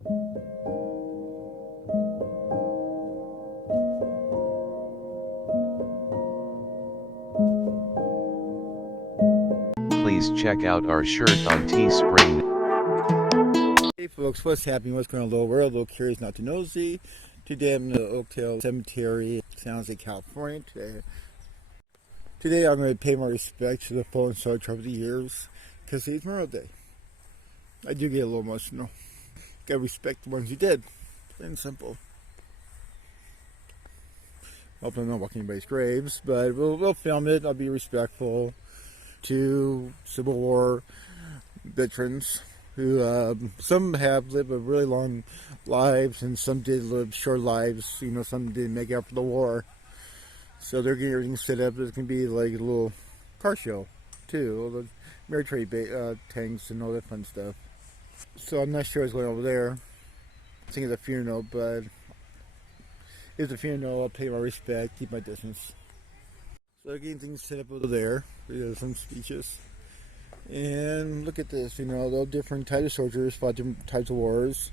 Please check out our shirt on Teespring. Hey folks, what's happening? What's going on in the little world? A little curious, not too nosy. Today I'm in the Oakdale Cemetery, San Jose, California. Today I'm going to pay my respects to the fallen soldiers over the years because today's Memorial Day. I do get a little emotional. Gotta respect the ones you did. Plain and simple. Hopefully I'm not walking anybody's graves, but we'll film it. I'll be respectful to Civil War veterans who some have lived a really long lives and some did live short lives. You know, some didn't make it out for the war, so they're getting everything set up. It's gonna be like a little car show too, all the military tanks and all that fun stuff. So I'm not sure what's going on over there. I think it's a funeral, but if it's a funeral, I'll pay my respect, keep my distance. So they're getting things set up over there. There's some speeches. And look at this, you know, all different types of soldiers fought different types of wars.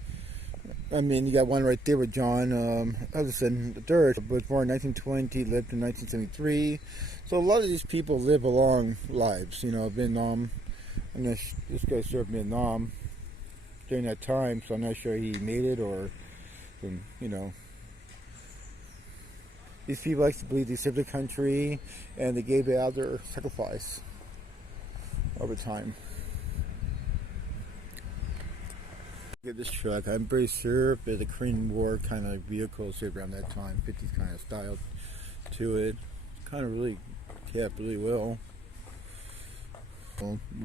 I mean, you got one right there with John Hudson III, was born in 1920, lived in 1973. So a lot of these people live long lives, you know, Vietnam. This guy served Vietnam during that time, so I'm not sure he made it or, you know. These people like to believe they saved the country and they gave out their sacrifice over time. Look at this truck. I'm pretty sure it's a Korean War kind of vehicle saved around that time. 50s kind of style to it. Kind of really kept really well.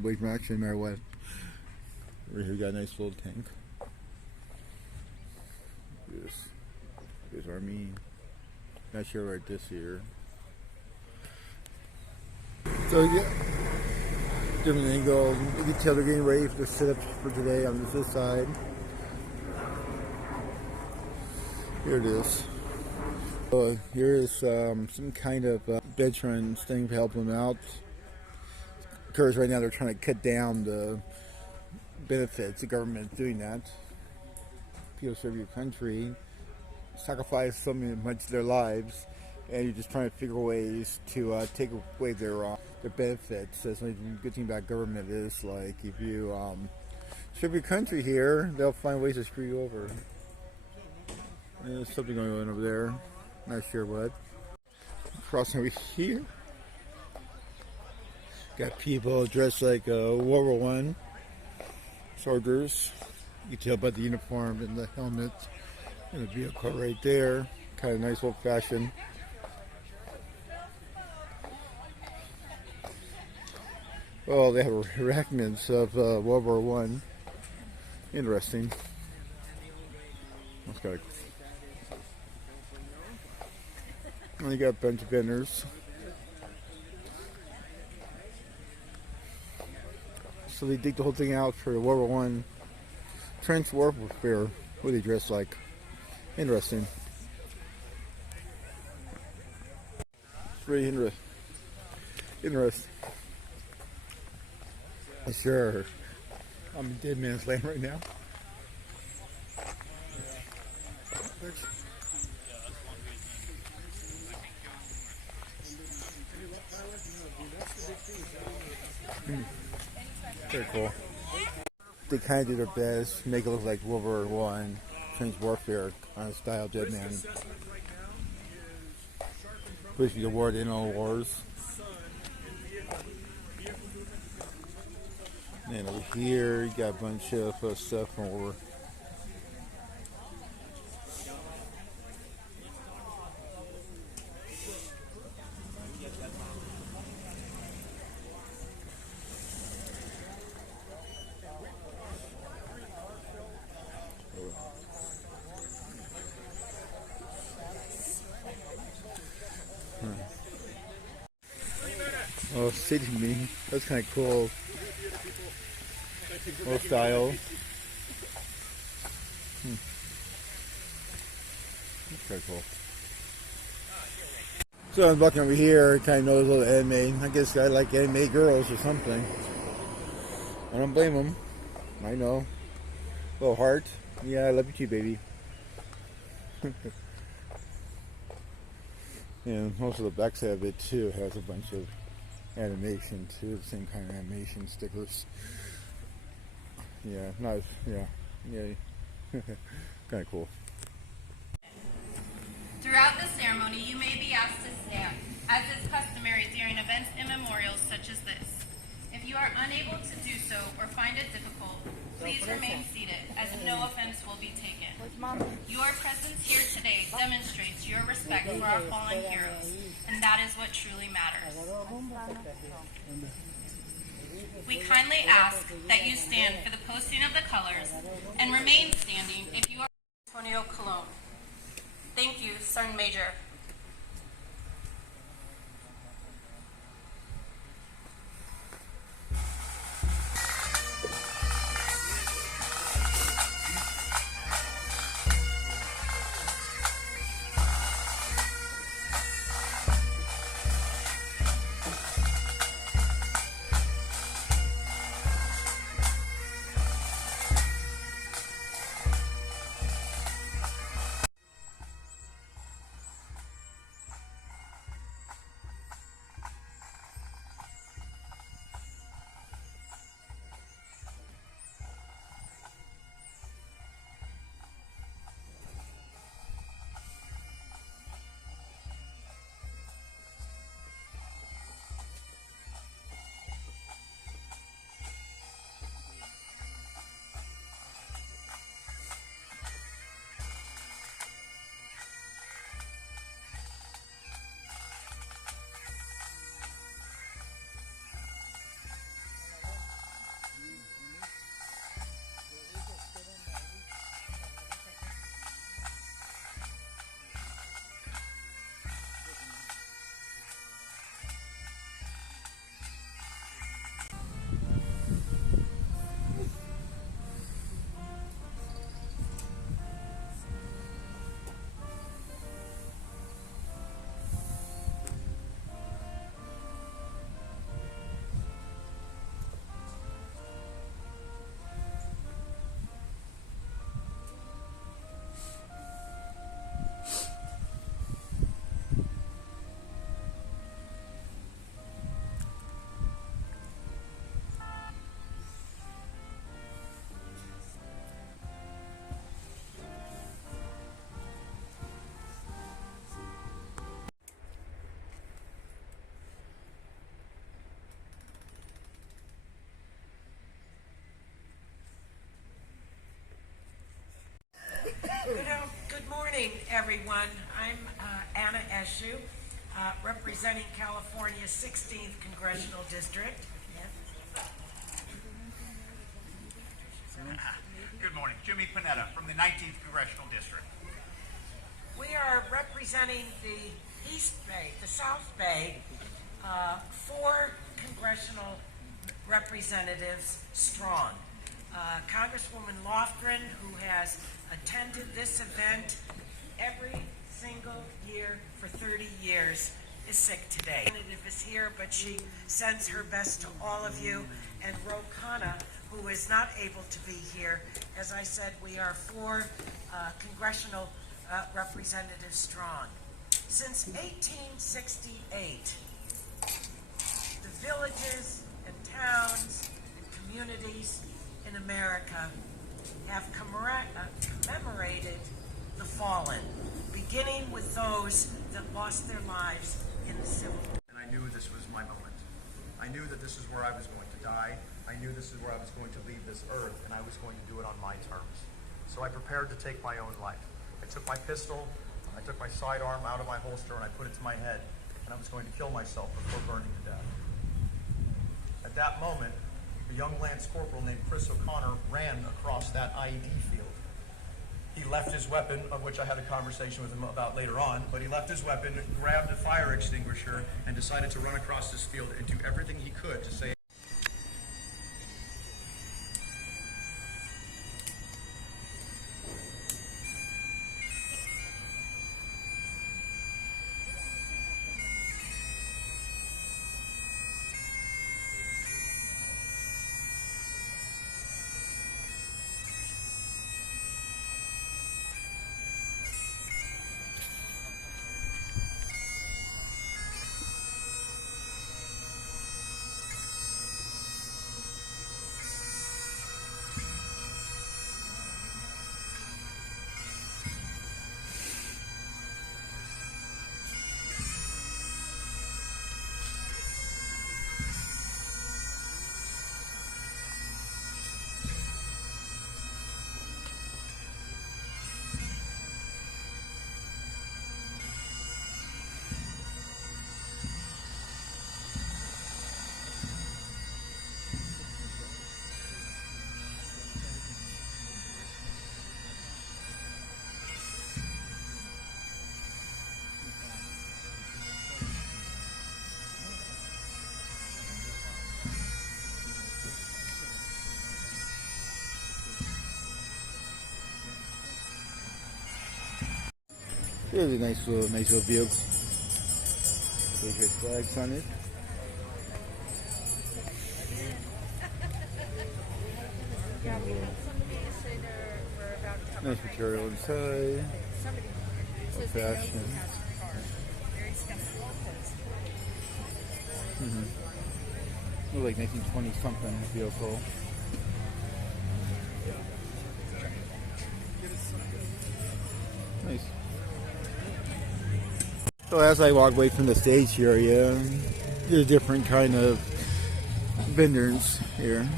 Wait for action no matter what. Right here we got a nice little tank. Here's Army. Not sure right this here. So yeah, different angle. You can tell they're getting ready for the setup for today on this side. Here it is. Here is some kind of veterans thing to help them out. Because right now they're trying to cut down the benefits. The government is doing that. People serve your country, sacrifice so much of their lives, and you're just trying to figure ways to take away their benefits. That's the good thing about government is, like, if you serve your country here, they'll find ways to screw you over. And there's something going on over there. Not sure what. Crossing over here. Got people dressed like World War I soldiers. You can tell by the uniform and the helmet. And the vehicle right there, kind of nice old fashioned. Oh, they have reenactments of World War I. Interesting. That's kind of cool. And you got a bunch of vendors. So they dig the whole thing out for World War I trench warfare. What do they dress like? Interesting. It's pretty interesting. Sure. I'm in dead man's land right now. Very cool. They kind of do their best, make it look like World War I. Trench warfare kind of style, dead man. Push you to war in all wars. And over here, you got a bunch of stuff from war. Oh, city me. That's kind of cool. Old style. That's kind of cool. So I'm walking over here, kind of knows a little anime. I guess I like anime girls or something. I don't blame them. I know. A little heart. Yeah, I love you too, baby. And also the backside of it too has a bunch of animation too, the same kind of animation stickers. Yeah, nice. Yeah, yeah, kind of cool. Throughout the ceremony, you may be asked to stand, as is customary during events and memorials such as this. If you are unable to do so or find it difficult, please remain seated, as no offense will be taken. Your presence here today demonstrates your respect for our fallen heroes, and that is what truly matters. We kindly ask that you stand for the posting of the colors and remain standing if you are Antonio Colon. Thank you, Sergeant Major. Good morning, everyone. I'm Anna Eshu, representing California's 16th Congressional District. Good morning. Jimmy Panetta from the 19th Congressional District. We are representing the East Bay, the South Bay, 4 congressional representatives strong. Congresswoman Lofgren, who has attended this event every single year for 30 years, is sick today. Representative is here, but she sends her best to all of you. And Ro Khanna, who is not able to be here. As I said, we are 4 congressional representatives strong. Since 1868, the villages and towns and communities in America have commemorated the fallen, beginning with those that lost their lives in the Civil War. And I knew this was my moment. I knew that this is where I was going to die. I knew this is where I was going to leave this earth, and I was going to do it on my terms. So I prepared to take my own life. I took my pistol, I took my sidearm out of my holster, and I put it to my head, and I was going to kill myself before burning to death. At that moment, a young Lance Corporal named Chris O'Connor ran across that IED field. He left his weapon, of which I had a conversation with him about later on, but he left his weapon, grabbed a fire extinguisher, and decided to run across this field and do everything he could to save. There's a nice little view. Patriot flags on it. Nice material inside. Old fashioned. Look like 1920 something vehicle. Nice. So as I walk away from the stage area, there's different kind of vendors here.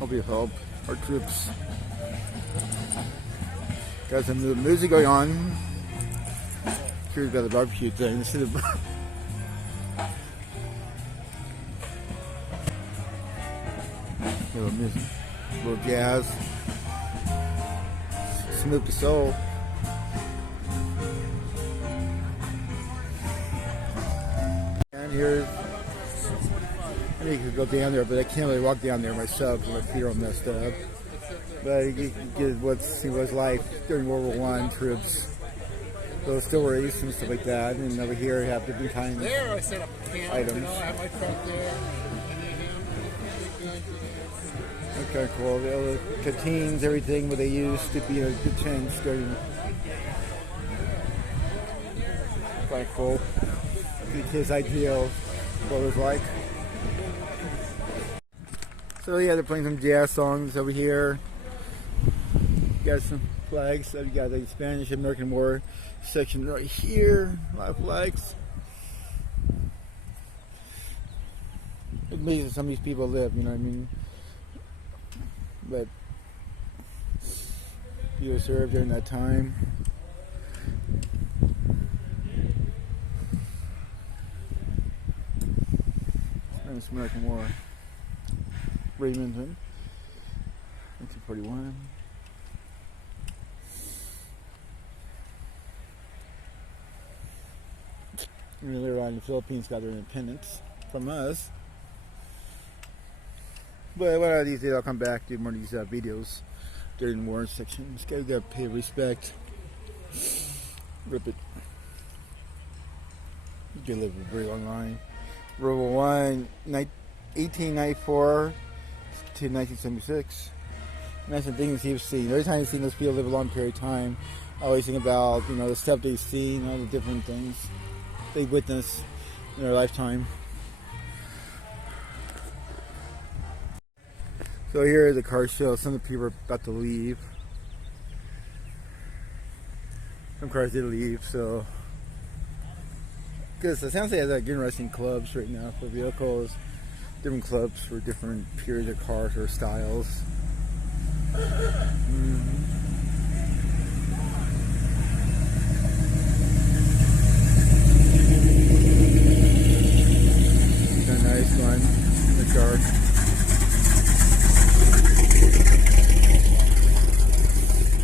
Hope you help our troops. Got some music going on. Curious about the barbecue thing. This is little music, little jazz, Snoop the Soul. And here's, I mean, you could go down there, but I can't really walk down there myself because my feet are all messed up. But you can get what's life during World War I, troops, those stories and stuff like that. And over here, you have different kinds of items. I have my truck there. Okay, cool. The canteens, everything what they used to be a good chance during. Kind of cool. Get his idea of what it was like. So yeah, they're playing some jazz songs over here. You got some flags. So you got the Spanish American War section right here. A lot of flags. It's amazing some of these people live, you know what I mean? But you served during that time. Spanish American War. Raymondton, 1941. And then later on, the Philippines got their independence from us. But one of these days, I'll come back do more of these videos during the war section. Just gotta pay respect. Rip it. You can live a very long line. World War I, 1894 to 1976. And that's the things you've seen. Every time you've seen those people live a long period of time, I always think about, you know, the stuff they've seen, all the different things they witnessed in their lifetime. So here is a car show. Some of the people are about to leave. Some cars did leave, so because it sounds like it has like interesting clubs right now for vehicles. Different clubs for different periods of cars or styles. A nice one in the dark.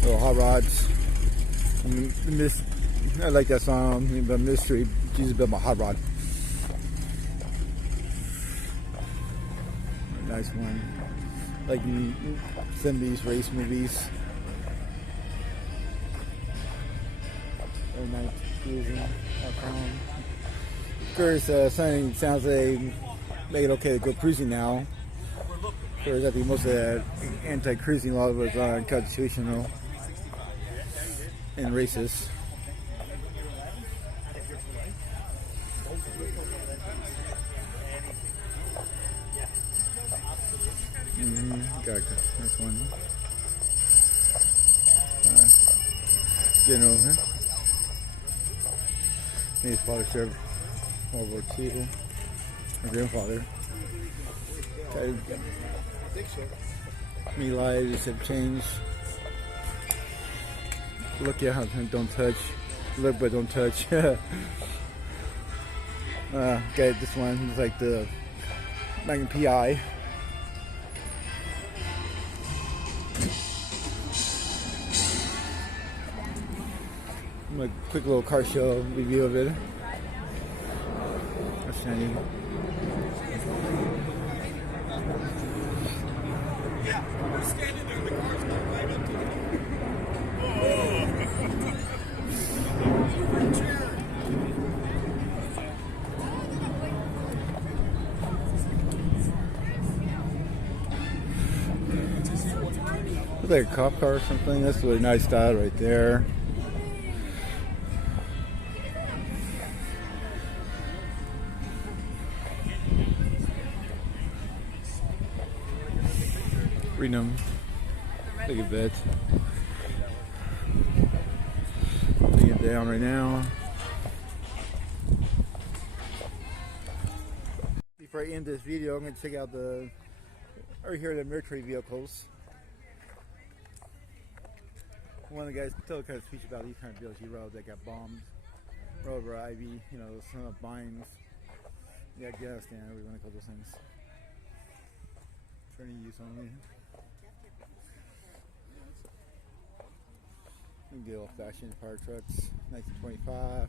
Little hot rods. I like that song, the mystery. Jesus built my hot rod. Nice one. Like some of these race movies. Very nice cruising. Of course, something sounds like make it okay to go cruising now. Of course, I think most of that anti-cruising law was unconstitutional and racist. Got this one. General, huh? His father served World War II. My grandfather. Many lives have changed. Look out, don't touch. Look but don't touch. Got this one. It's like the Magnum PI. A quick little car show review of it. That's shiny. Yeah, we're standing there, the car's going right up to it. Looks like a cop car or something. That's a really nice style right there. Freedom. Take a bit. Take it down right now. Before I end this video, I'm going to check out the military vehicles. One of the guys told kind of speech about these kind of vehicles he rode that got bombed, rode over Ivy, you know, some of mines. Yeah, Afghanistan, we want to call those things. Training use only. Good old-fashioned fire trucks, 1925.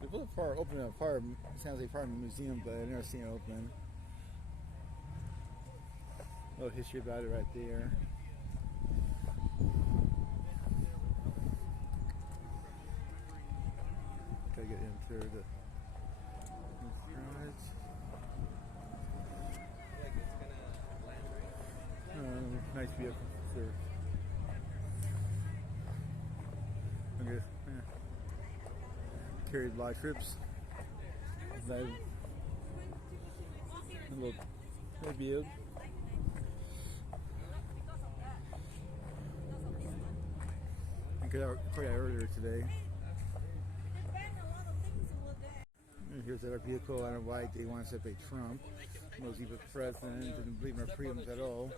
They built a fire, opened a fire, sounds like a fire museum, but I've never seen it open. A little history about it right there. Gotta get into the nice vehicle. Sure. I guess, carried a lot of troops. A little build. I got out earlier today. And here's our vehicle. I don't know why they want to separate Trump. Was he the president? Didn't believe in our freedoms at all.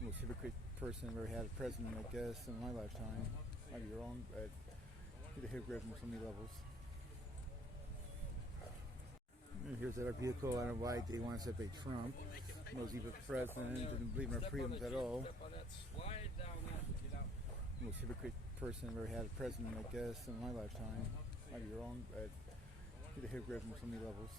Most hypocrite person I've ever had a president, I guess, in my lifetime. Might be wrong, but he's a hypocrite on so many levels. And here's our vehicle. I don't know why they want to separate Trump. Was he the president? Didn't believe in our freedoms at all. Most hypocrite person I've ever had a president, I guess, in my lifetime. Might be wrong, but he's a hypocrite on so many levels.